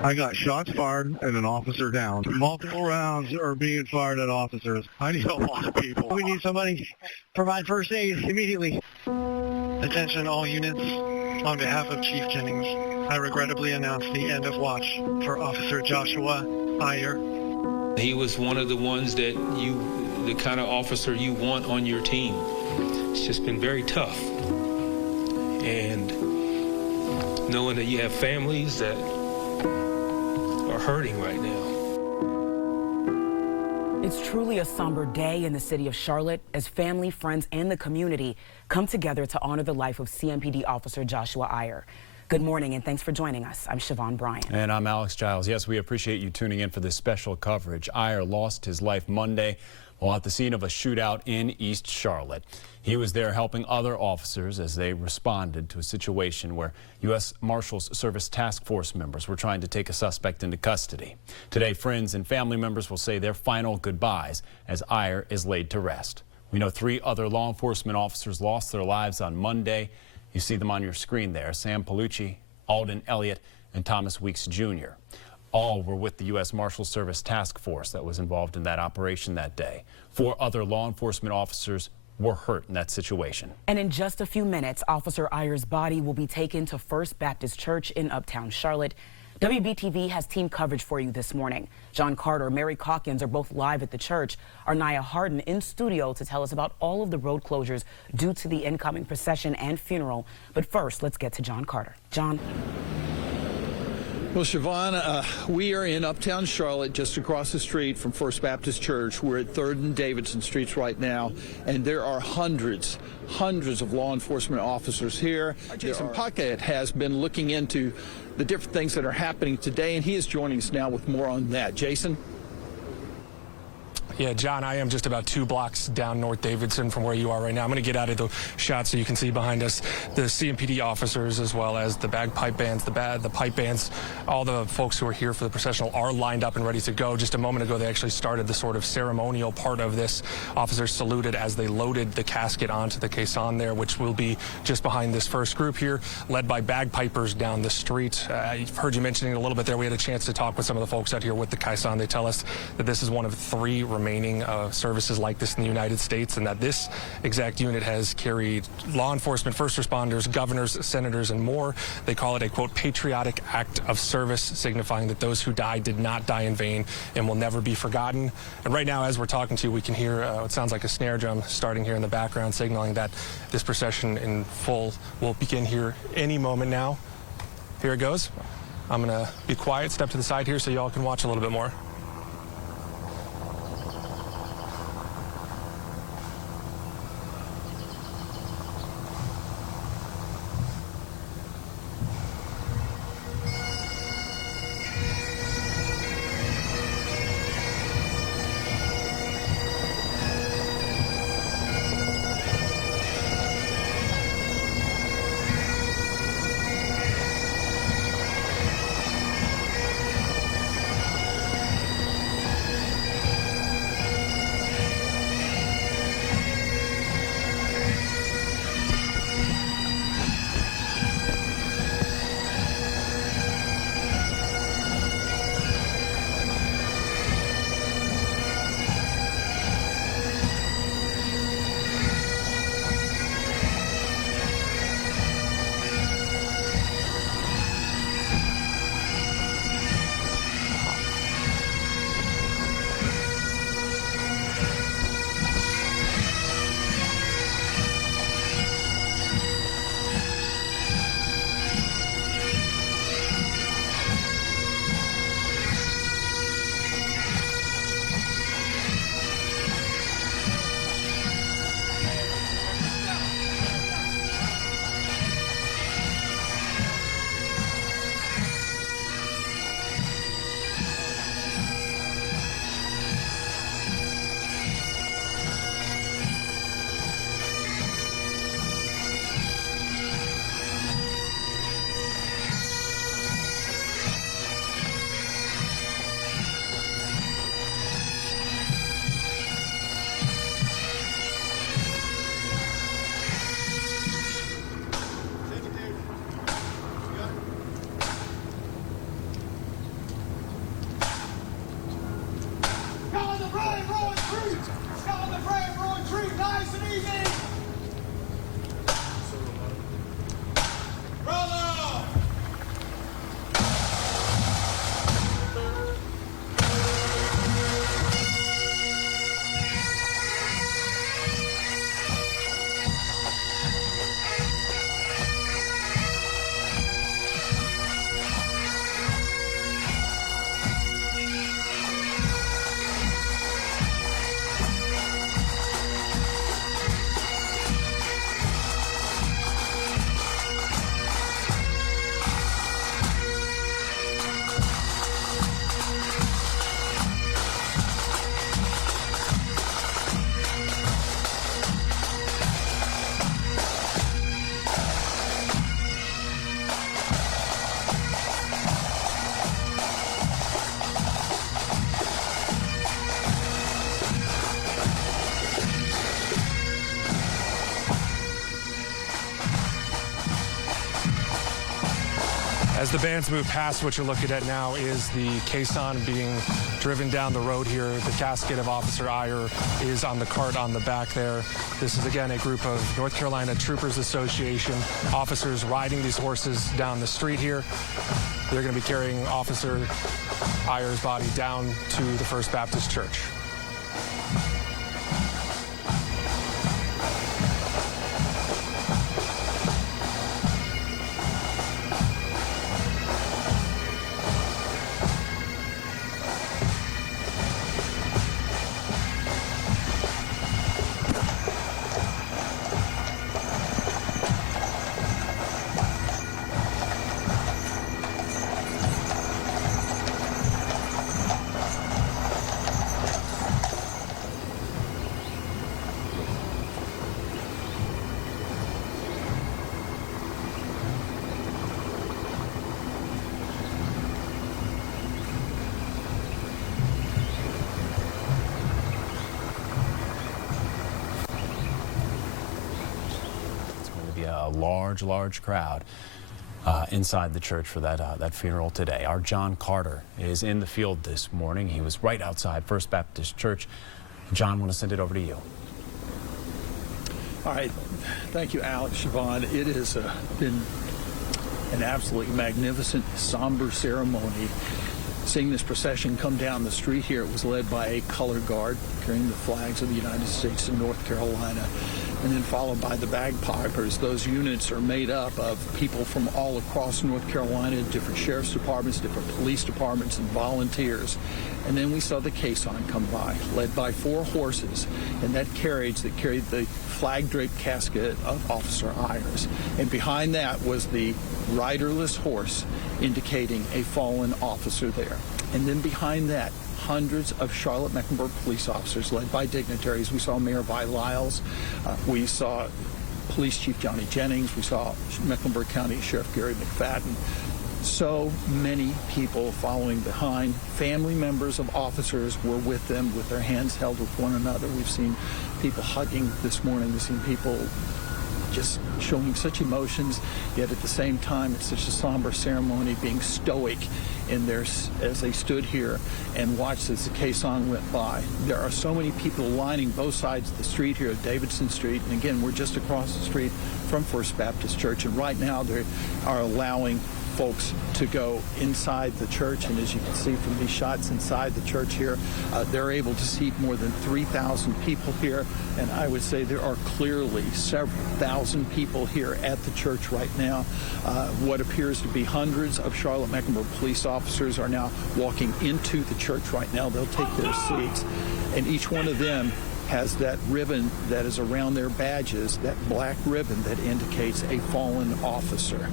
I got shots fired and an officer down. Multiple rounds are being fired at officers. I need a lot of people. We need somebody to provide first aid immediately. Attention all units. On behalf of Chief Jennings, I regrettably announce the end of watch for Officer Joshua Eyer. He was one of the ones that the kind of officer you want on your team. It's just been very tough. And knowing that you have families that are hurting right now. It's truly a somber day in the city of Charlotte as family, friends, and the community come together to honor the life of CMPD officer Joshua Eyer. Good morning and thanks for joining us. I'm Siobhan Bryant. And I'm Alex Giles. Yes, we appreciate you tuning in for this special coverage. Eyer lost his life Monday while at the scene of a shootout in East Charlotte. He was there helping other officers as they responded to a situation where U.S. Marshals Service task force members were trying to take a suspect into custody. Today, friends and family members will say their final goodbyes as Eyer is laid to rest. We know 3 other law enforcement officers lost their lives on Monday. You see them on your screen there: Sam Palucci, Alden Elliott, and Thomas Weeks Jr. All were with the U.S. Marshals Service task force that was involved in that operation that day. 4 other law enforcement officers were hurt in that situation. And in just a few minutes, Officer Eyer's body will be taken to First Baptist Church in Uptown Charlotte. WBTV has team coverage for you this morning. John Carter, Mary Calkins are both live at the church. Arnaya Harden in studio to tell us about all of the road closures due to the incoming procession and funeral. But first, let's get to John Carter. John. Well, Siobhan, we are in Uptown Charlotte, just across the street from First Baptist Church. We're at 3rd and Davidson Streets right now, and there are hundreds of law enforcement officers here. Jason Puckett has been looking into the different things that are happening today, and he is joining us now with more on that. Jason? Yeah, John, I am just about 2 blocks down North Davidson from where you are right now. I'm going to get out of the shot so you can see behind us the CMPD officers as well as the bagpipe bands, the pipe bands. All the folks who are here for the processional are lined up and ready to go. Just a moment ago, they actually started the sort of ceremonial part of this. Officers saluted as they loaded the casket onto the caisson there, which will be just behind this first group here, led by bagpipers down the street. I've heard you mentioning it a little bit there. We had a chance to talk with some of the folks out here with the caisson. They tell us that this is one of 3 remaining services like this in the United States, and that this exact unit has carried law enforcement, first responders, governors, senators, and more. They call it a, quote, patriotic act of service, signifying that those who died did not die in vain and will never be forgotten. And right now, as we're talking to you, we can hear what sounds like a snare drum starting here in the background, signaling that this procession in full will begin here any moment now. Here it goes. I'm going to be quiet, step to the side here so you all can watch a little bit more. As the bands move past, what you're looking at now is the caisson being driven down the road here. The casket of Officer Eyer is on the cart on the back there. This is, again, a group of North Carolina Troopers Association officers riding these horses down the street here. They're going to be carrying Officer Eyer's body down to the First Baptist Church. A large crowd inside the church for that funeral today. Our John Carter is in the field this morning. He was right outside First Baptist Church. John, I want to send it over to you. All right. Thank you, Alex, Siobhan. It has been an absolutely magnificent, somber ceremony. Seeing this procession come down the street here, it was led by a color guard carrying the flags of the United States and North Carolina, and then followed by the bagpipers. Those units are made up of people from all across North Carolina, different sheriff's departments, different police departments, and volunteers. And then we saw the caisson come by, led by 4 horses, and that carriage that carried the flag-draped casket of Officer Eyers. And behind that was the riderless horse, indicating a fallen officer there. And then behind that, hundreds of Charlotte-Mecklenburg police officers led by dignitaries. We saw Mayor Vi Lyles. We saw Police Chief Johnny Jennings. We saw Mecklenburg County Sheriff Gary McFadden. So many people following behind. Family members of officers were with them with their hands held with one another. We've seen people hugging this morning. We've seen people just showing such emotions, yet at the same time it's such a somber ceremony, being stoic in their, as they stood here and watched as the caisson went by. There are so many people lining both sides of the street here at Davidson Street, and again, we're just across the street from First Baptist Church, and right now they are allowing folks to go inside the church, and as you can see from these shots inside the church here, they're able to seat more than 3,000 people here, and I would say there are clearly several thousand people here at the church right now. What appears to be hundreds of Charlotte-Mecklenburg police officers are now walking into the church right now. They'll take their seats, and each one of them has that ribbon that is around their badges, that black ribbon that indicates a fallen officer.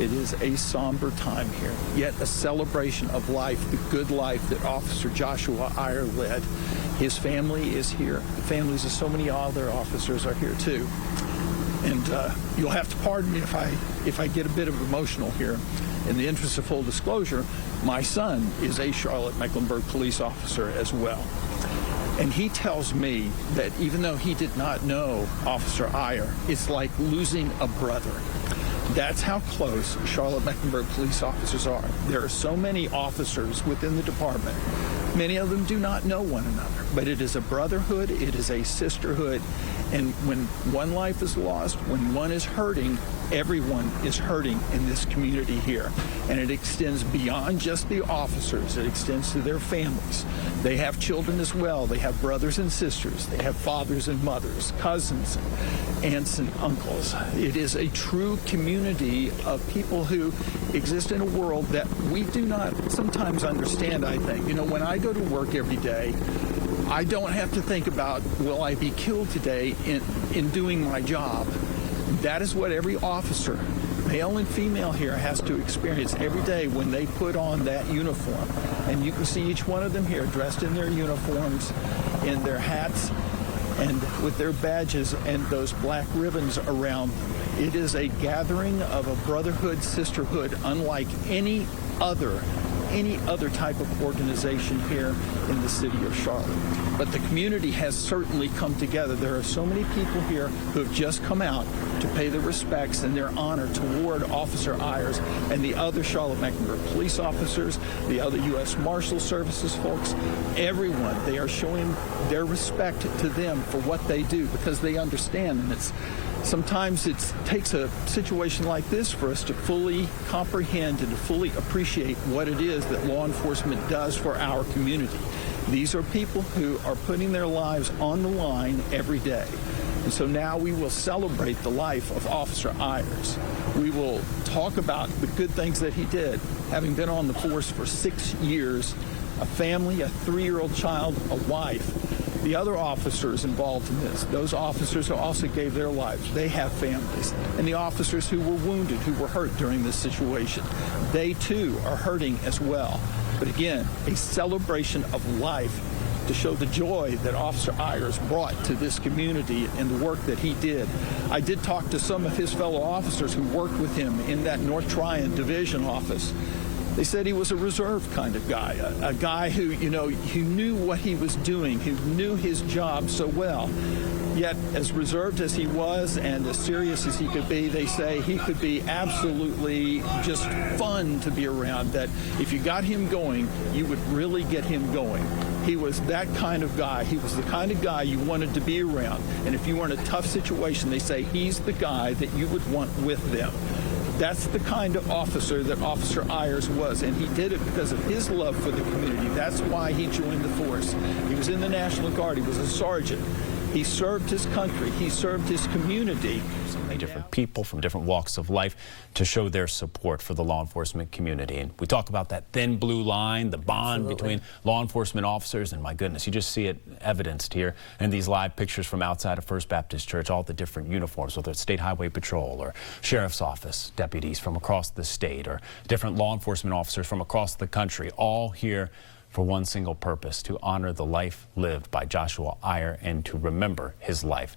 It is a somber time here, yet a celebration of life, the good life that Officer Joshua Eyer led. His family is here. The families of so many other officers are here too. And you'll have to pardon me if I get a bit of emotional here. In the interest of full disclosure, my son is a Charlotte-Mecklenburg police officer as well. And he tells me that even though he did not know Officer Eyer, it's like losing a brother. That's how close Charlotte-Mecklenburg police officers are. There are so many officers within the department. Many of them do not know one another, but it is a brotherhood, it is a sisterhood, and when one life is lost, when one is hurting, everyone is hurting in this community here. And it extends beyond just the officers. It extends to their families. They have children as well. They have brothers and sisters. They have fathers and mothers, cousins, aunts and uncles. It is a true community of people who exist in a world that we do not sometimes understand, I think. You know, when I go to work every day, I don't have to think about, will I be killed today in doing my job? That is what every officer, male and female here, has to experience every day when they put on that uniform. And you can see each one of them here dressed in their uniforms, in their hats, and with their badges and those black ribbons around them. It is a gathering of a brotherhood, sisterhood, unlike any other any other type of organization here in the city of Charlotte. But the community has certainly come together. There are so many people here who have just come out to pay their respects and their honor toward Officer Eyers and the other Charlotte-Mecklenburg police officers, the other U.S. Marshal Services folks, everyone. They are showing their respect to them for what they do because they understand. And sometimes it takes a situation like this for us to fully comprehend and to fully appreciate what it is that law enforcement does for our community. These are people who are putting their lives on the line every day. And so now we will celebrate the life of Officer Eyers. We will talk about the good things that he did, having been on the force for 6 years, a family, a 3-year-old child, a wife. The other officers involved in this, those officers who also gave their lives, they have families. And the officers who were wounded, who were hurt during this situation, they too are hurting as well. But again, a celebration of life to show the joy that Officer Eyers brought to this community and the work that he did. I did talk to some of his fellow officers who worked with him in that North Tryon Division office. They said he was a reserve kind of guy, a guy who, who knew what he was doing, who knew his job so well. Yet, as reserved as he was and as serious as he could be, they say he could be absolutely just fun to be around, that if you got him going, you would really get him going. He was that kind of guy. He was the kind of guy you wanted to be around. And if you were in a tough situation, they say he's the guy that you would want with them. That's the kind of officer that Officer Eyers was, and he did it because of his love for the community. That's why he joined the force. He was in the National Guard. He was a sergeant. He served his country. He served his community. So many different people from different walks of life to show their support for the law enforcement community. And we talk about that thin blue line, the bond between law enforcement officers, and my goodness, you just see it evidenced here in these live pictures from outside of First Baptist Church, all the different uniforms, whether it's State Highway Patrol or Sheriff's Office deputies from across the state or different law enforcement officers from across the country, all here for one single purpose: to honor the life lived by Joshua Eyer and to remember his life.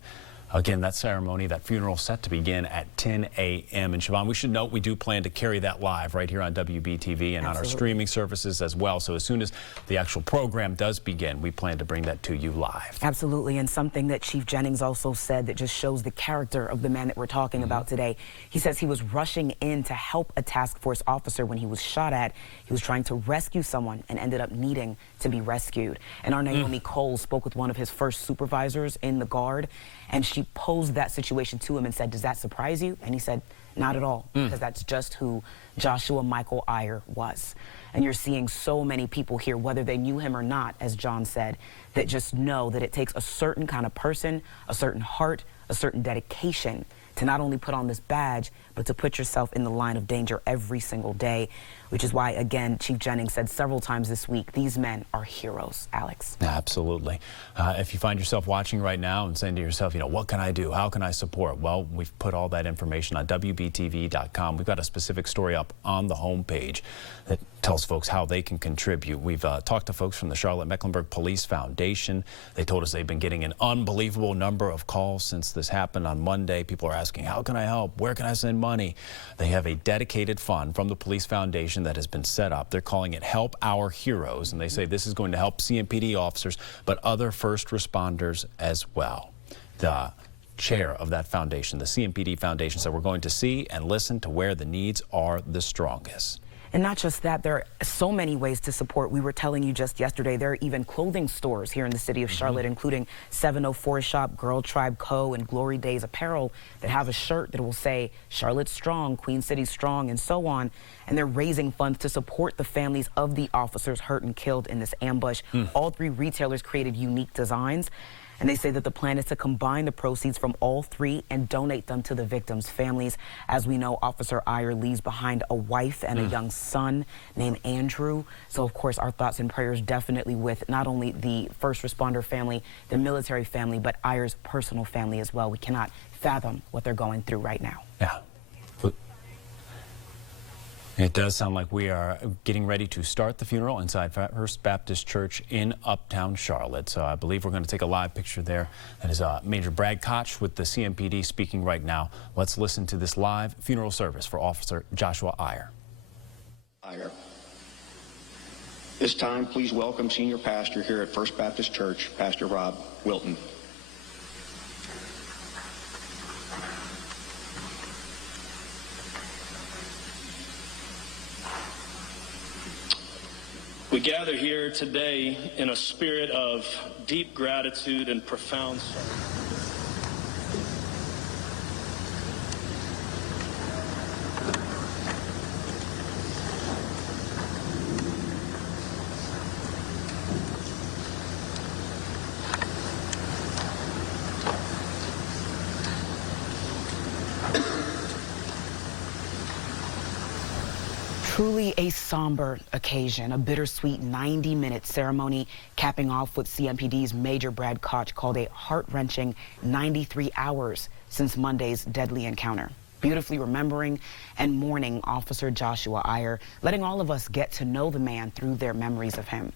Again, that ceremony, that funeral, set to begin at 10 a.m. And Siobhan, we should note we do plan to carry that live right here on WBTV and on our streaming services as well. So as soon as the actual program does begin, we plan to bring that to you live. Absolutely. And something that Chief Jennings also said that just shows the character of the man that we're talking about today. He says he was rushing in to help a task force officer when he was shot at. He was trying to rescue someone and ended up needing to be rescued. And our Naomi Cole spoke with one of his first supervisors in the Guard, and she posed that situation to him and said, "Does that surprise you?" And he said, "Not at all, because that's just who Joshua Michael Eyer was." And you're seeing so many people here, whether they knew him or not, as John said, that just know that it takes a certain kind of person, a certain heart, a certain dedication to not only put on this badge, but to put yourself in the line of danger every single day, which is why, again, Chief Jennings said several times this week, these men are heroes, Alex. Absolutely. If you find yourself watching right now and saying to yourself, what can I do? How can I support? Well, we've put all that information on WBTV.com. We've got a specific story up on the homepage that tells folks how they can contribute. We've talked to folks from the Charlotte-Mecklenburg Police Foundation. They told us they've been getting an unbelievable number of calls since this happened on Monday. People are asking, how can I help? Where can I send money? They have a dedicated fund from the Police Foundation that has been set up. They're calling it Help Our Heroes, and they say this is going to help CMPD officers, but other first responders as well. The chair of that foundation, the CMPD Foundation, said we're going to see and listen to where the needs are the strongest. And not just that, there are so many ways to support. We were telling you just yesterday, there are even clothing stores here in the city of Charlotte, including 704 Shop, Girl Tribe Co., and Glory Days Apparel, that have a shirt that will say Charlotte Strong, Queen City Strong, and so on. And they're raising funds to support the families of the officers hurt and killed in this ambush. All three retailers created unique designs. And they say that the plan is to combine the proceeds from all three and donate them to the victims' families. As we know, Officer Eyer leaves behind a wife and a young son named Andrew. So, of course, our thoughts and prayers definitely with not only the first responder family, the military family, but Eyer's personal family as well. We cannot fathom what they're going through right now. Yeah. It does sound like we are getting ready to start the funeral inside First Baptist Church in Uptown Charlotte. So I believe we're going to take a live picture there. That is Major Brad Koch with the CMPD speaking right now. Let's listen to this live funeral service for Officer Joshua Eyer. Eyer, This time, please welcome Senior Pastor here at First Baptist Church, Pastor Rob Wilton. We gather here today in a spirit of deep gratitude and profound sorrow. Truly a somber occasion, a bittersweet 90-minute ceremony capping off what CMPD's Major Brad Koch called a heart-wrenching 93 hours since Monday's deadly encounter. Beautifully remembering and mourning Officer Joshua Eyer, letting all of us get to know the man through their memories of him.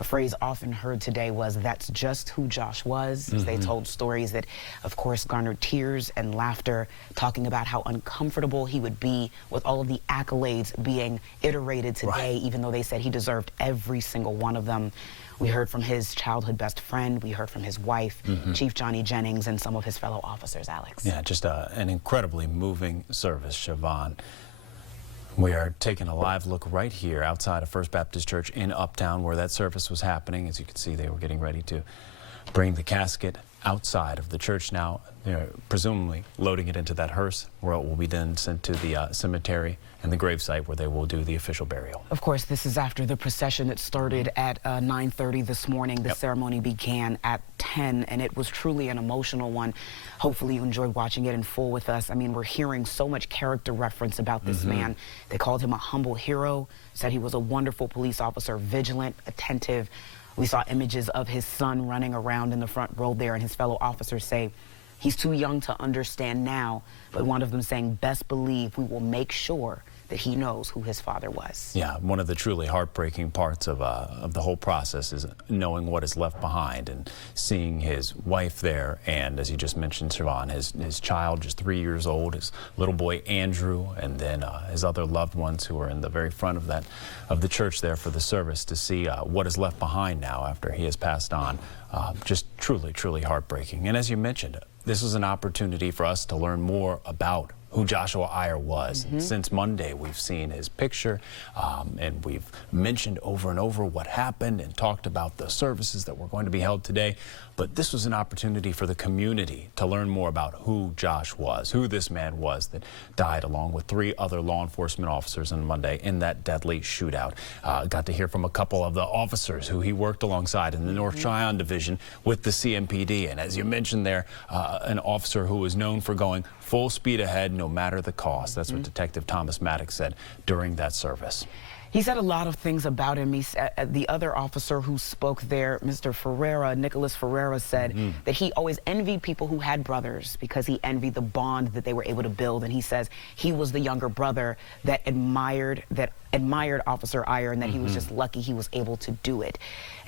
A phrase often heard today was, "That's just who Josh was," as they told stories that, of course, garnered tears and laughter, talking about how uncomfortable he would be with all of the accolades being iterated today, even though they said he deserved every single one of them. We heard from his childhood best friend, we heard from his wife, Chief Johnny Jennings, and some of his fellow officers, Alex. Yeah, just an incredibly moving service, Siobhan. We are taking a live look right here outside of First Baptist Church in Uptown, where that service was happening. As you can see, they were getting ready to bring the casket outside of the church now. They're presumably loading it into that hearse, where it will be then sent to the cemetery and the gravesite, where they will do the official burial. Of course, this is after the procession that started at 9:30 this morning. The ceremony began at 10, and it was truly an emotional one. Hopefully you enjoyed watching it in full with us. I mean, we're hearing so much character reference about this man. They called him a humble hero, said he was a wonderful police officer, vigilant, attentive. We saw images of his son running around in the front row there, and his fellow officers say he's too young to understand now, but one of them saying, "Best believe we will make sure that he knows who his father was." Yeah, one of the truly heartbreaking parts of the whole process is knowing what is left behind and seeing his wife there, and as you just mentioned, Siobhan, his child, just 3 years old, his little boy Andrew, and then his other loved ones who are in the very front of the church there for the service, to see what is left behind now after he has passed on. Just truly, truly heartbreaking. And as you mentioned, this was an opportunity for us to learn more about who Joshua Eyer was. Since Monday, we've seen his picture, and we've mentioned over and over what happened and talked about the services that were going to be held today. But this was an opportunity for the community to learn more about who Josh was, who this man was that died along with 3 other law enforcement officers on Monday in that deadly shootout. Got to hear from a couple of the officers who he worked alongside in the North Tryon Division with the CMPD. And as you mentioned there, an officer who was known for going full speed ahead no matter the cost. That's what Detective Thomas Maddox said during that service. He said a lot of things about him. He said, the other officer who spoke there, Mr. Ferreira, Nicholas Ferreira, said that he always envied people who had brothers because he envied the bond that they were able to build. And he says he was the younger brother that admired Officer Eyer, and that he was just lucky he was able to do it.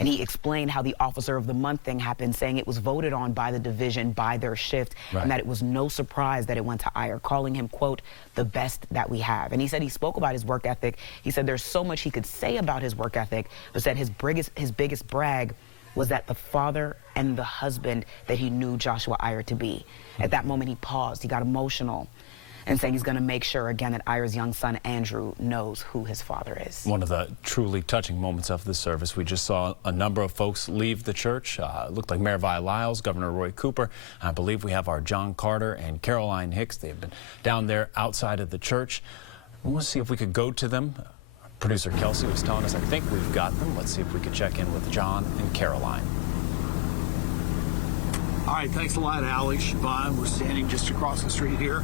And he explained how the Officer of the Month thing happened, saying it was voted on by the division, by their shift, and that it was no surprise that it went to Eyer, calling him, quote, "the best that we have." And he said he spoke about his work ethic. He said there's so much he could say about his work ethic, but said his biggest brag was that the father and the husband that he knew Joshua Eyer to be. At that moment, he paused, he got emotional, and saying he's going to make sure again that Eyer's young son Andrew knows who his father is. One of the truly touching moments of the service. We just saw a number of folks leave the church. It looked like Mayor Vi Lyles, Governor Roy Cooper. I believe we have our John Carter and Caroline Hicks. They've been down there outside of the church. We want to see if we could go to them. Producer Kelsey was telling us, I think we've got them. Let's see if we could check in with John and Caroline. All right, thanks a lot, Alex. Siobhan, we're standing just across the street here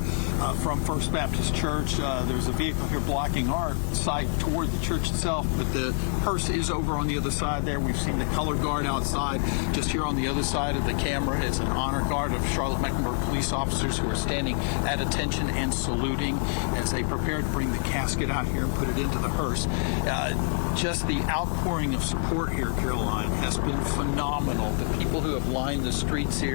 from First Baptist Church. There's a vehicle here blocking our side toward the church itself, but the hearse is over on the other side there. We've seen the color guard outside. Just here on the other side of the camera is an honor guard of Charlotte-Mecklenburg police officers who are standing at attention and saluting as they prepare to bring the casket out here and put it into the hearse. Just the outpouring of support here, Caroline, has been phenomenal. The people who have lined the streets here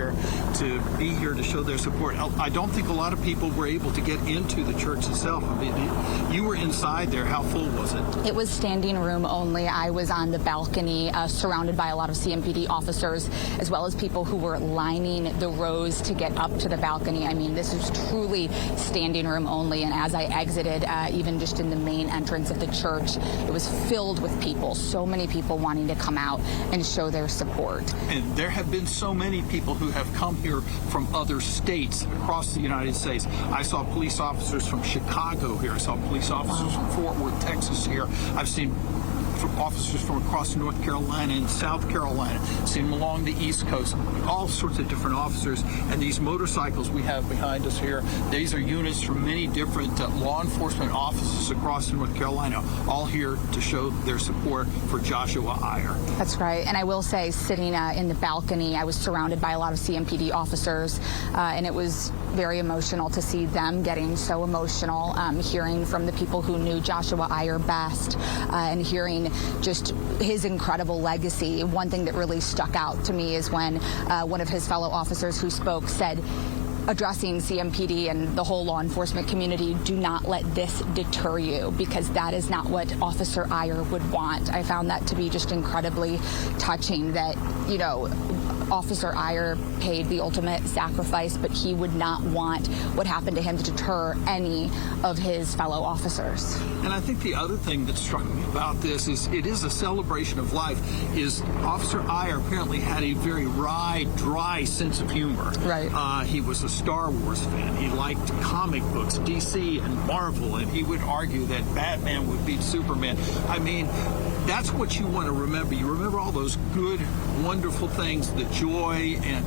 to be here to show their support. I don't think a lot of people were able to get into the church itself. I mean, you were in inside there. How full was it? It was standing room only. I was on the balcony, surrounded by a lot of CMPD officers, as well as people who were lining the rows to get up to the balcony. I mean, this is truly standing room only. And as I exited, even just in the main entrance of the church, it was filled with people. So many people wanting to come out and show their support. And there have been so many people who have come here from other states across the United States. I saw police officers from Chicago here. I saw police officers from Fort Worth, Texas here. I've seen officers from across North Carolina and South Carolina, seen them along the East Coast, all sorts of different officers. And these motorcycles we have behind us here, these are units from many different law enforcement offices across North Carolina, all here to show their support for Joshua Eyer. That's right. And I will say, sitting in the balcony, I was surrounded by a lot of CMPD officers, and it was very emotional to see them getting so emotional, hearing from the people who knew Joshua Eyer best, and hearing just his incredible legacy. One thing that really stuck out to me is when one of his fellow officers who spoke said, addressing CMPD and the whole law enforcement community, do not let this deter you, because that is not what Officer Eyer would want. I found that to be just incredibly touching, that, you know, Officer Eyer paid the ultimate sacrifice, but he would not want what happened to him to deter any of his fellow officers. And I think the other thing that struck me about this is it is a celebration of life. Is Officer Eyer apparently had a very wry, dry sense of humor. Right. He was a Star Wars fan. He liked comic books, DC and Marvel, and he would argue that Batman would beat Superman. I mean, that's what you want to remember. You remember all those good, wonderful things, the joy and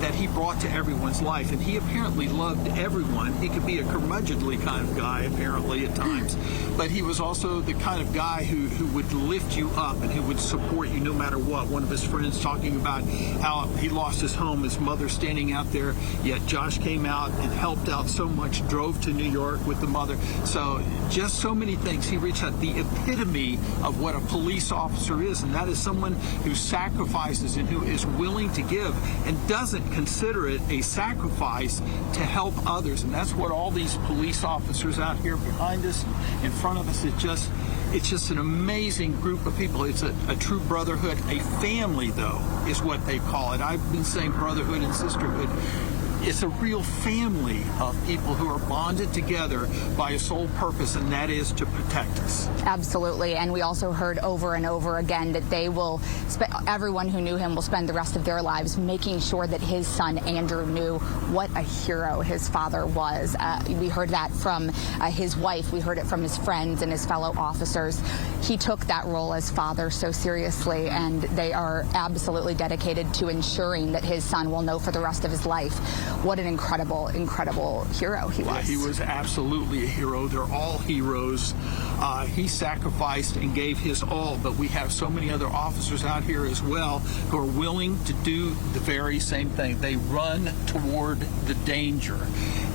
that he brought to everyone's life. And he apparently loved everyone. He could be a curmudgeonly kind of guy, apparently, at times. But he was also the kind of guy who would lift you up and who would support you no matter what. One of his friends talking about how he lost his home, his mother standing out there, yet Josh came out and helped out so much, drove to New York with the mother. So just so many things. He reached out, the epitome of what a police officer is, and that is someone who sacrifices and who is willing to give and doesn't consider it a sacrifice to help others. And that's what all these police officers out here behind us, in front of us, it's just an amazing group of people. It's a true brotherhood. A family, though, is what they call it. I've been saying brotherhood and sisterhood. It's a real family of people who are bonded together by a sole purpose, and that is to protect us. Absolutely. And we also heard over and over again that they will, everyone who knew him will spend the rest of their lives making sure that his son Andrew knew what a hero his father was. We heard that from his wife. We heard it from his friends and his fellow officers. He took that role as father so seriously, and they are absolutely dedicated to ensuring that his son will know for the rest of his life what an incredible, incredible hero he was. Yeah, he was absolutely a hero. They're all heroes. He sacrificed and gave his all, but we have so many other officers out here as well who are willing to do the very same thing. They run toward the danger.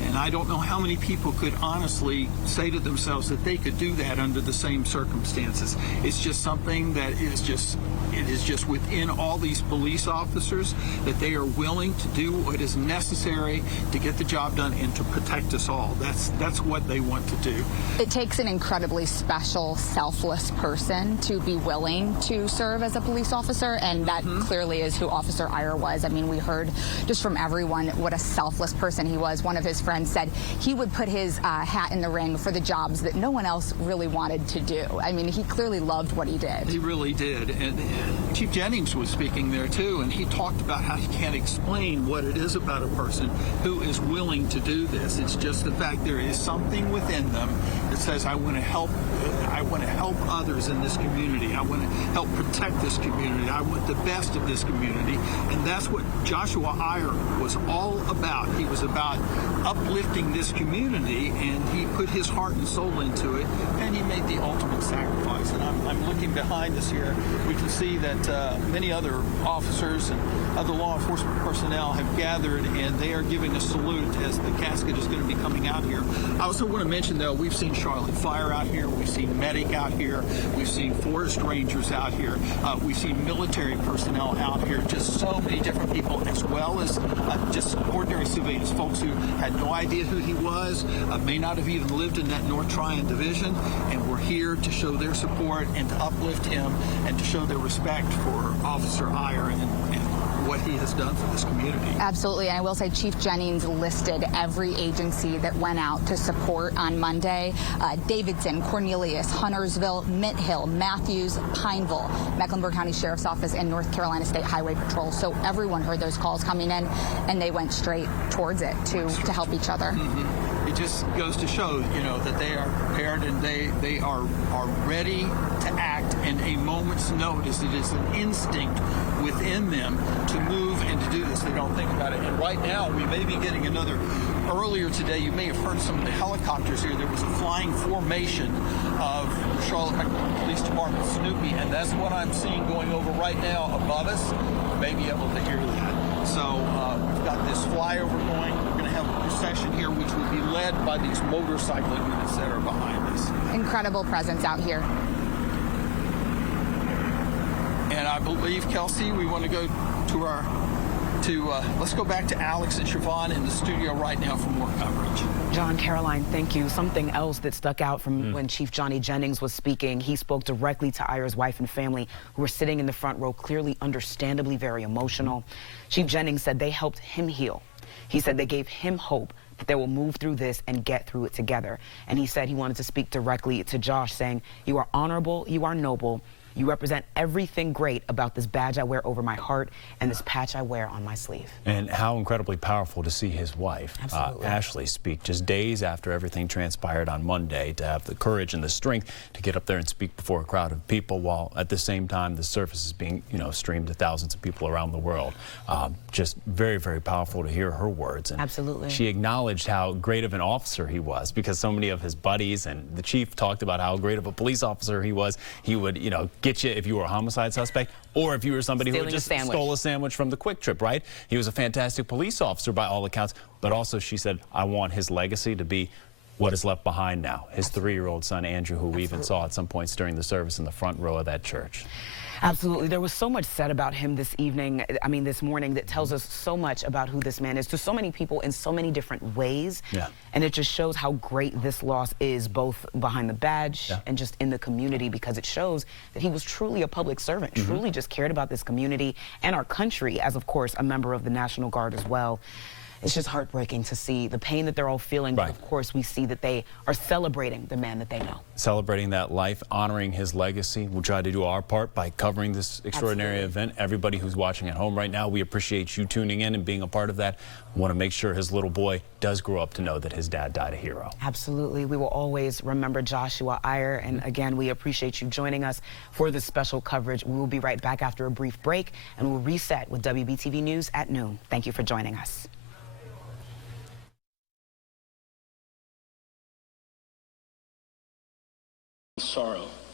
And I don't know how many people could honestly say to themselves that they could do that under the same circumstances. It's just something that is just within all these police officers, that they are willing to do what is necessary to get the job done and to protect us all. That's what they want to do. It takes an incredibly special, selfless person to be willing to serve as a police officer, and that clearly is who Officer Eyer was. I mean, we heard just from everyone what a selfless person he was. One of his friends said he would put his hat in the ring for the jobs that no one else really wanted to do. I mean, he clearly loved what he did. He really did. And Chief Jennings was speaking there too, and he talked about how he can't explain what it is about a person who is willing to do this. It's just the fact there is something within them that says, I want to help others in this community. I want to help protect this community. I want the best of this community. And that's what Joshua Eyer was all about. He was about uplifting this community, and he put his heart and soul into it, and he made made the ultimate sacrifice. And I'm looking behind us here. We can see that many other officers and other law enforcement personnel have gathered, and they are giving a salute as the casket is going to be coming out here. I also want to mention, though, we've seen Charlotte Fire out here. We've seen medic out here. We've seen forest rangers out here. We've seen military personnel out here. Just so many different people, as well as just ordinary civilians, folks who had no idea who he was, may not have even lived in that North Tryon division, and we're here to show their support and to uplift him and to show their respect for Officer Eyer and what he has done for this community. Absolutely, and I will say Chief Jennings listed every agency that went out to support on Monday. Davidson, Cornelius, Huntersville, Mint Hill, Matthews, Pineville, Mecklenburg County Sheriff's Office, and North Carolina State Highway Patrol. So everyone heard those calls coming in, and they went straight towards it to help each other. It just goes to show, that they are prepared and they are ready to act in a moment's notice. It is an instinct within them to move and to do this. They don't think about it. And right now, we may be getting earlier today, you may have heard some of the helicopters here. There was a flying formation of the Charlotte Mecklenburg Police Department Snoopy, and that's what I'm seeing going over right now above us. You may be able to hear that. So we've got this flyover going. We're going to have a procession here, which will be led by these motorcycle units that are behind us. Incredible presence out here. And I believe, Kelsey, we want to go to let's go back to Alex and Siobhan in the studio right now for more coverage. John, Caroline, thank you. Something else that stuck out from when Chief Johnny Jennings was speaking, he spoke directly to Eyer's wife and family who were sitting in the front row, clearly, understandably very emotional. Chief Jennings said they helped him heal. He said they gave him hope that they will move through this and get through it together. And he said he wanted to speak directly to Josh, saying, "You are honorable, you are noble. You represent everything great about this badge I wear over my heart and this patch I wear on my sleeve." And how incredibly powerful to see his wife, Ashley, speak just days after everything transpired on Monday, to have the courage and the strength to get up there and speak before a crowd of people, while at the same time the service is being, streamed to thousands of people around the world. Just very, very powerful to hear her words. And absolutely. She acknowledged how great of an officer he was, because so many of his buddies and the chief talked about how great of a police officer he was. He would, get you if you were a homicide suspect, or if you were somebody who just stole a sandwich from the Quick Trip, right? He was a fantastic police officer by all accounts, but also she said, I want his legacy to be what is left behind now. His 3-year-old son, Andrew, who we even saw at some points during the service in the front row of that church. Absolutely. There was so much said about him this morning, that tells us so much about who this man is to so many people in so many different ways. Yeah. And it just shows how great this loss is, both behind the badge and just in the community, because it shows that he was truly a public servant, truly just cared about this community and our country, as, of course, a member of the National Guard as well. It's just heartbreaking to see the pain that they're all feeling, but of course we see that they are celebrating the man that they know. Celebrating that life, honoring his legacy. We'll try to do our part by covering this extraordinary event. Everybody who's watching at home right now, we appreciate you tuning in and being a part of that. We want to make sure his little boy does grow up to know that his dad died a hero. Absolutely. We will always remember Joshua Eyer, and again, we appreciate you joining us for this special coverage. We will be right back after a brief break, and we'll reset with WBTV News at noon. Thank you for joining us. Sorrow.